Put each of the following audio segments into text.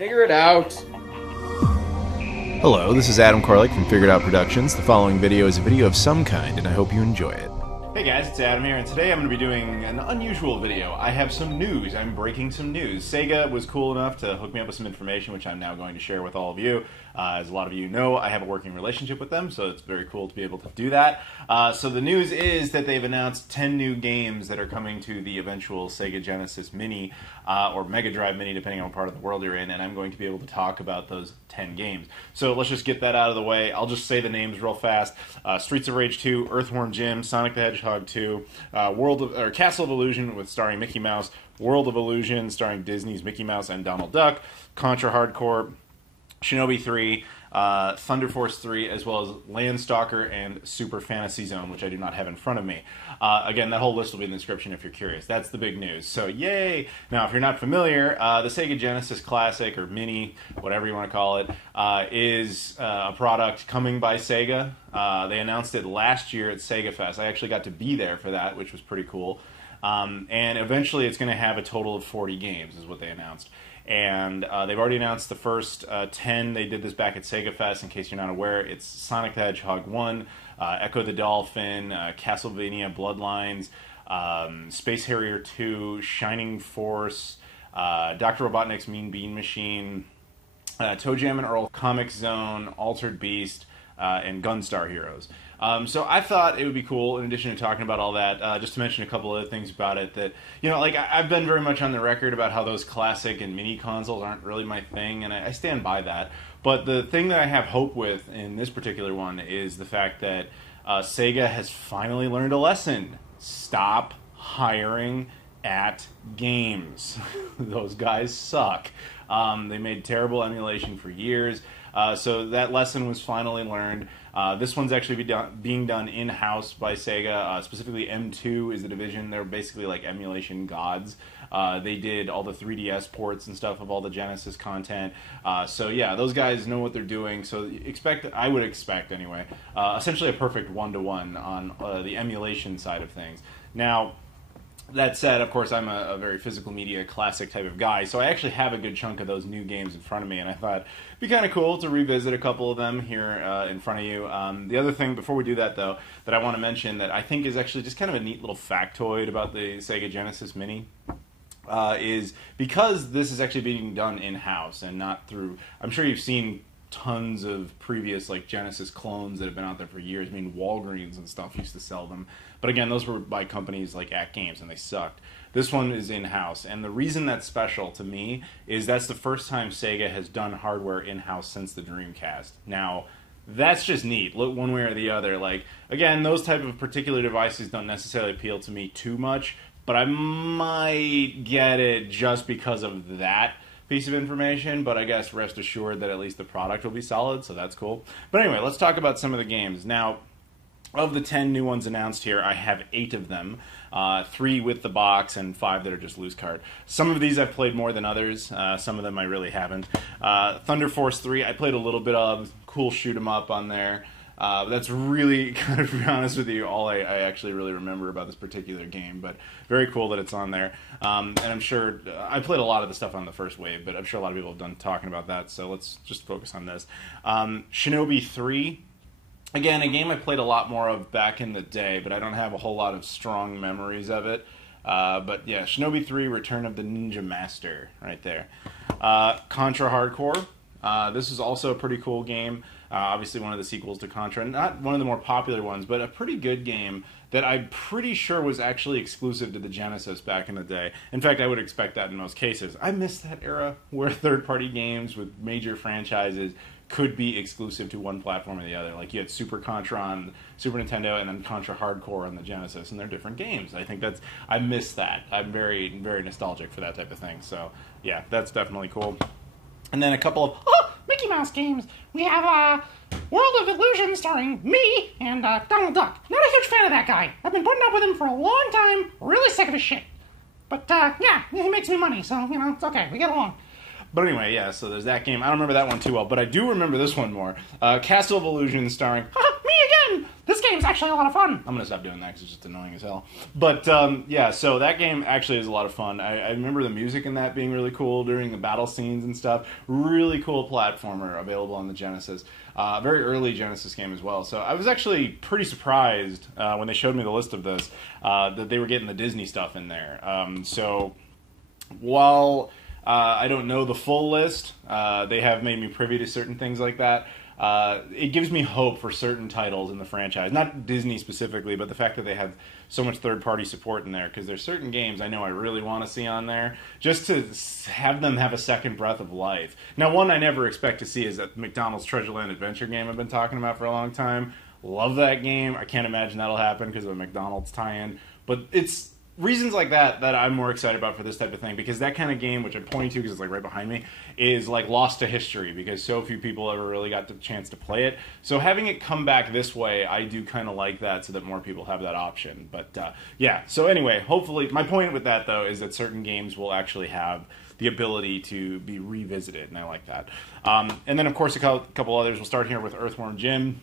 Figure it out. Hello, this is Adam Koralik from Figured Out Productions. The following video is a video of some kind, and I hope you enjoy it. Hey guys, it's Adam here, and today I'm going to be doing an unusual video. I have some news. I'm breaking some news. Sega was cool enough to hook me up with some information, which I'm now going to share with all of you. As a lot of you know, I have a working relationship with them, so it's very cool to be able to do that. So the news is that they've announced 10 new games that are coming to the eventual Sega Genesis Mini, or Mega Drive Mini, depending on what part of the world you're in, and I'm going to be able to talk about those 10 games. So let's just get that out of the way. I'll just say the names real fast. Streets of Rage 2, Earthworm Jim, Sonic the Hedgehog 2, Castle of Illusion with starring Mickey Mouse, World of Illusion starring Disney's Mickey Mouse and Donald Duck, Contra Hardcore, Shinobi III, Thunderforce 3, as well as Landstalker and Super Fantasy Zone, which I do not have in front of me. Again, that whole list will be in the description if you're curious. That's the big news. So, yay! Now, if you're not familiar, the Sega Genesis Classic, or Mini, whatever you want to call it, is a product coming by Sega. They announced it last year at Sega Fest. I actually got to be there for that, which was pretty cool. And eventually it's going to have a total of 40 games, is what they announced. And they've already announced the first 10. They did this back at Sega Fest, in case you're not aware. It's Sonic the Hedgehog 1, Echo the Dolphin, Castlevania Bloodlines, Space Harrier 2, Shining Force, Dr. Robotnik's Mean Bean Machine, Toe Jam and Earl Comic Zone, Altered Beast, and Gunstar Heroes. So I thought it would be cool, in addition to talking about all that, just to mention a couple other things about it that, you know, like, I've been very much on the record about how those classic and mini consoles aren't really my thing, and I stand by that. But the thing that I have hope with in this particular one is the fact that Sega has finally learned a lesson. Stop hiring at games. Those guys suck. They made terrible emulation for years. So that lesson was finally learned. This one's actually being done in-house by Sega. Specifically, M2 is the division. They're basically like emulation gods. They did all the 3DS ports and stuff of all the Genesis content. So yeah, those guys know what they're doing. So I would expect anyway, essentially a perfect one-to-one on the emulation side of things. Now, that said, of course, I'm a very physical media classic type of guy, so I actually have a good chunk of those new games in front of me, and I thought it'd be kind of cool to revisit a couple of them here in front of you. The other thing, before we do that, though, that I want to mention that I think is actually just kind of a neat little factoid about the Sega Genesis Mini, is because this is actually being done in-house and not through... I'm sure you've seen tons of previous like Genesis clones that have been out there for years. I mean, Walgreens and stuff used to sell them, but again, those were by companies like At Games, and they sucked. This one is in-house, and the reason that's special to me is that's the first time Sega has done hardware in-house since the Dreamcast. Now, that's just neat. Look, one way or the other. Like, again, those type of particular devices don't necessarily appeal to me too much, but I might get it just because of that piece of information, but I guess rest assured that at least the product will be solid, so that's cool. But anyway, let's talk about some of the games. Now, of the 10 new ones announced here, I have 8 of them. 3 with the box and 5 that are just loose card. Some of these I've played more than others. Some of them I really haven't. Thunderforce 3, I played a little bit of. Cool shoot 'em up on there. That's really, kind of, to be honest with you, all I actually really remember about this particular game, but very cool that it's on there. And I'm sure, I played a lot of the stuff on the first wave, but I'm sure a lot of people have done talking about that, so let's just focus on this. Shinobi 3, again, a game I played a lot more of back in the day, but I don't have a whole lot of strong memories of it. But yeah, Shinobi 3, Return of the Ninja Master, right there. Contra Hardcore, this is also a pretty cool game. Obviously one of the sequels to Contra. Not one of the more popular ones, but a pretty good game that I'm pretty sure was actually exclusive to the Genesis back in the day. In fact, I would expect that in most cases. I miss that era where third-party games with major franchises could be exclusive to one platform or the other. Like, you had Super Contra on Super Nintendo and then Contra Hardcore on the Genesis, and they're different games. I think I miss that. I'm very, very nostalgic for that type of thing. So, yeah, that's definitely cool. And then a couple of Mickey Mouse games. We have World of Illusion starring me and Donald Duck. Not a huge fan of that guy. I've been putting up with him for a long time. Really sick of his shit. But yeah, he makes me money, so, you know, it's okay. We get along. But anyway, yeah, so there's that game. I don't remember that one too well, but I do remember this one more. Castle of Illusion starring me again! This game game's actually a lot of fun. I'm going to stop doing that because it's just annoying as hell. But, yeah, so that game actually is a lot of fun. I remember the music in that being really cool during the battle scenes and stuff. Really cool platformer available on the Genesis. Very early Genesis game as well. So I was actually pretty surprised when they showed me the list of this that they were getting the Disney stuff in there. So while I don't know the full list, they have made me privy to certain things like that. It gives me hope for certain titles in the franchise. Not Disney specifically, but the fact that they have so much third-party support in there, because there's certain games I know I really want to see on there, just to have them have a second breath of life. Now, one I never expect to see is that McDonald's Treasureland adventure game I've been talking about for a long time. Love that game. I can't imagine that'll happen because of a McDonald's tie-in. But it's reasons like that that I'm more excited about for this type of thing, because that kind of game, which I'm pointing to because it's like right behind me, is like lost to history because so few people ever really got the chance to play it. So having it come back this way, I do kind of like that, so that more people have that option. But yeah, so anyway, hopefully, my point with that though is that certain games will actually have the ability to be revisited, and I like that. And then of course a couple others. We'll start here with Earthworm Jim.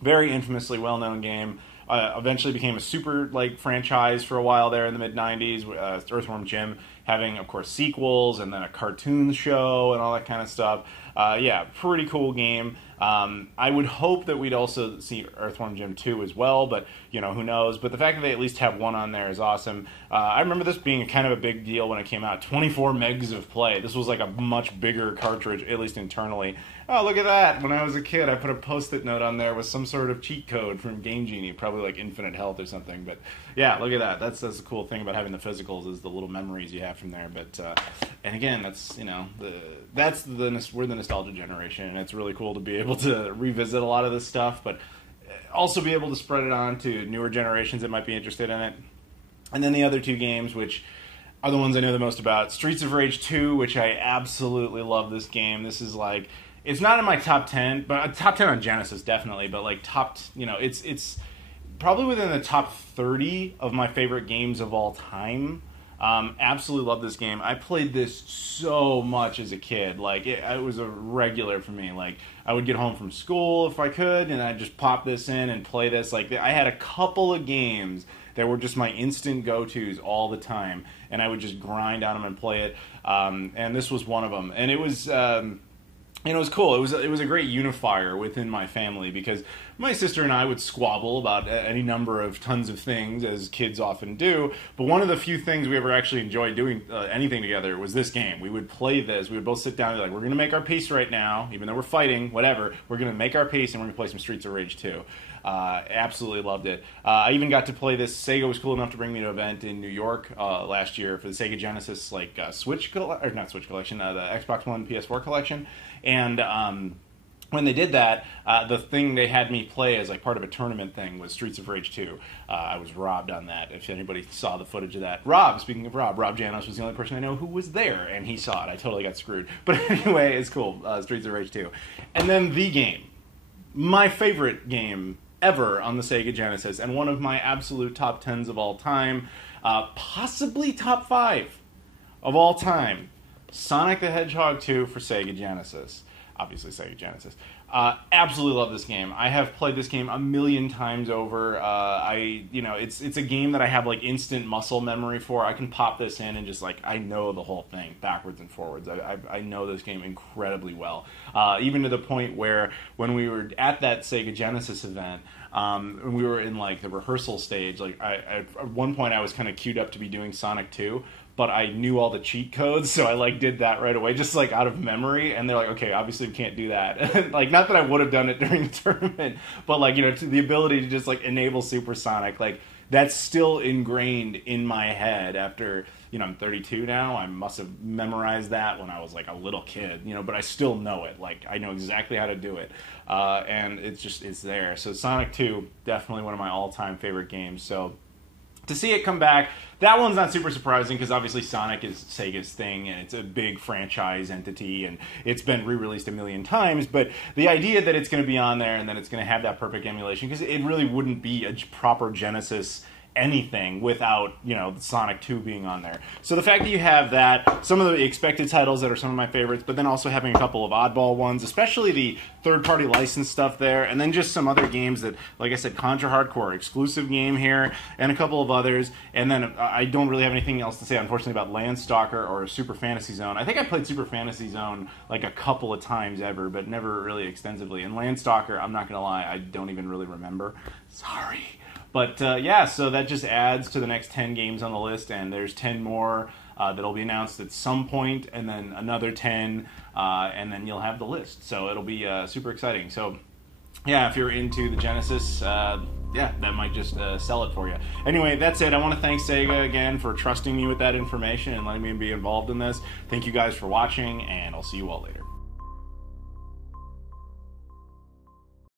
Very infamously well-known game. Eventually became a super franchise for a while there in the mid-90s. Earthworm Jim having, of course, sequels and then a cartoon show and all that kind of stuff. Yeah, pretty cool game. I would hope that we'd also see Earthworm Jim 2 as well, but, you know, who knows. But the fact that they at least have one on there is awesome. I remember this being kind of a big deal when it came out. 24 megs of play. This was like a much bigger cartridge, at least internally. Oh, look at that. When I was a kid, I put a Post-it note on there with some sort of cheat code from Game Genie, probably like Infinite Health or something. But yeah, look at that. That's the cool thing about having the physicals, is the little memories you have from there. But and again, that's, you know, we're the nostalgia generation, and it's really cool to be able to revisit a lot of this stuff, but also be able to spread it on to newer generations that might be interested in it. And then the other two games, which are the ones I know the most about, Streets of Rage 2, which I absolutely love this game. This is like, it's not in my top 10, but top 10 on Genesis definitely, but like it's probably within the top 30 of my favorite games of all time. Absolutely love this game. I played this so much as a kid. Like, it was a regular for me. Like, I would get home from school if I could, and I'd just pop this in and play this. Like, I had a couple of games that were just my instant go-tos all the time, and I would just grind on them and play it. And this was one of them. And it was, you know, it was cool. It was a great unifier within my family, because my sister and I would squabble about any number of tons of things, as kids often do. But one of the few things we ever actually enjoyed doing anything together was this game. We would play this. We would both sit down and be like, we're going to make our peace right now, even though we're fighting, whatever. We're going to make our peace, and we're going to play some Streets of Rage 2. Absolutely loved it. I even got to play this. Sega was cool enough to bring me to an event in New York last year for the Sega Genesis Switch not Switch collection, the Xbox One PS4 collection. And when they did that, the thing they had me play as like part of a tournament thing was Streets of Rage 2. I was robbed on that. If anybody saw the footage of that, speaking of Rob Janos was the only person I know who was there, and he saw it. I totally got screwed. But anyway, it's cool. Streets of Rage 2. And then the game, my favorite game ever on the Sega Genesis, and one of my absolute top 10s of all time, possibly top 5 of all time, Sonic the Hedgehog 2 for Sega Genesis. Obviously Sega Genesis. Absolutely love this game. I have played this game a million times over. It's a game that I have like instant muscle memory for. I can pop this in and just like, I know the whole thing backwards and forwards. I know this game incredibly well. Even to the point where when we were at that Sega Genesis event, and we were in like the rehearsal stage, like at one point I was kind of queued up to be doing Sonic 2, but I knew all the cheat codes, so I like did that right away, just like out of memory. And they're like, okay, obviously we can't do that. Like, not that I would have done it during the tournament, but like, you know, to the ability to just like enable Supersonic, like that's still ingrained in my head after, you know, I'm 32 now. I must have memorized that when I was like a little kid, you know, but I still know it. Like, I know exactly how to do it. And it's there. So Sonic 2, definitely one of my all-time favorite games. So to see it come back, that one's not super surprising, because obviously Sonic is Sega's thing, and it's a big franchise entity, and it's been re-released a million times, but the idea that it's going to be on there and that it's going to have that perfect emulation, because it really wouldn't be a proper Genesis anything without, Sonic 2 being on there. So the fact that you have that, some of the expected titles that are some of my favorites, but then also having a couple of oddball ones, especially the third-party licensed stuff there, and then just some other games that, like I said, Contra Hardcore, exclusive game here, and a couple of others, and then I don't really have anything else to say, unfortunately, about Landstalker or Super Fantasy Zone. I think I played Super Fantasy Zone like a couple of times ever, but never really extensively. And Landstalker, I'm not going to lie, I don't even really remember. Sorry. But yeah, so that just adds to the next 10 games on the list, and there's 10 more that'll be announced at some point, and then another 10, and then you'll have the list. So it'll be super exciting. So yeah, if you're into the Genesis, yeah, that might just sell it for you. Anyway, that's it. I want to thank Sega again for trusting me with that information and letting me be involved in this. Thank you guys for watching, and I'll see you all later.